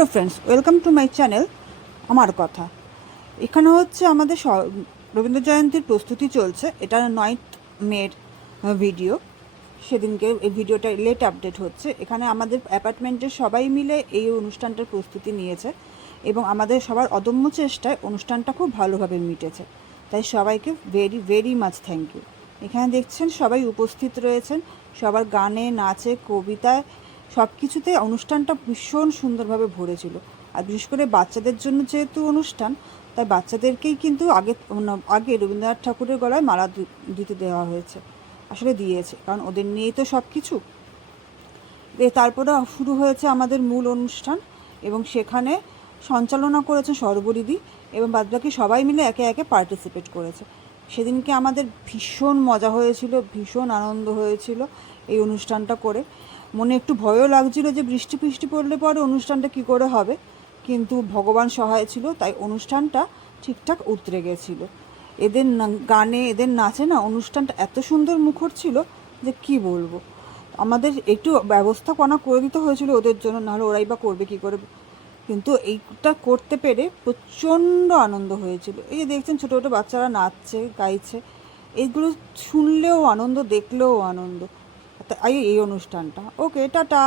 Hello friends, welcome to my channel আমার কথা। এখানে হচ্ছে আমাদের রবীন্দ্র জয়ন্তীর প্রস্তুতি চলছে। এটা 9th মের ভিডিও। সেদিনকে এই ভিডিওটা লেট আপডেট হচ্ছে। এখানে আমাদের অ্যাপার্টমেন্টের সবাই মিলে এই অনুষ্ঠানটার প্রস্তুতি নিয়েছে এবং আমাদের সবার অদম্য চেষ্টায় অনুষ্ঠানটা খুব ভালোভাবে মিটেছে। তাই সবাইকে very very much thank you. এখানে দেখছেন সবাই উপস্থিত রয়েছেন, সবার গানে, নাচে, কবিতায়, সব কিছুতে অনুষ্ঠানটা ভীষণ সুন্দরভাবে ভরেছিল। আর বিশেষ করে বাচ্চাদের জন্য যেহেতু অনুষ্ঠান, তাই বাচ্চাদেরকেই কিন্তু আগে রবীন্দ্রনাথ ঠাকুরের গলায় মালা দিতে দেওয়া হয়েছে, আসলে দিয়েছে, কারণ ওদের নিয়েই তো সব কিছু। তারপরে শুরু হয়েছে আমাদের মূল অনুষ্ঠান এবং সেখানে সঞ্চালনা করেছেন সর্বরিদি এবং বাদবাকি সবাই মিলে একে একে পার্টিসিপেট করেছে। সেদিনকে আমাদের ভীষণ মজা হয়েছিল, ভীষণ আনন্দ হয়েছিল এই অনুষ্ঠানটা করে। মনে একটু ভয়ও লাগছিল যে বৃষ্টি ফৃষ্টি পড়লে পরে অনুষ্ঠানটা কী করে হবে, কিন্তু ভগবান সহায় ছিল, তাই অনুষ্ঠানটা ঠিকঠাক উতরে গেছিলো। এদের গানে, এদের নাচে না অনুষ্ঠানটা এত সুন্দর মুখর ছিল যে কি বলবো। আমাদের একটু ব্যবস্থাপনা করে দিতে হয়েছিল ওদের জন্য, নাহলে ওরাই বা করবে কী করে। কিন্তু এইটা করতে পেরে প্রচণ্ড আনন্দ হয়েছিল। এই যে দেখছেন ছোটো ছোটো বাচ্চারা নাচছে, গাইছে, এইগুলো শুনলেও আনন্দ, দেখলেও আনন্দ। তাই এই অনুষ্ঠানটা। ওকে, টাটা।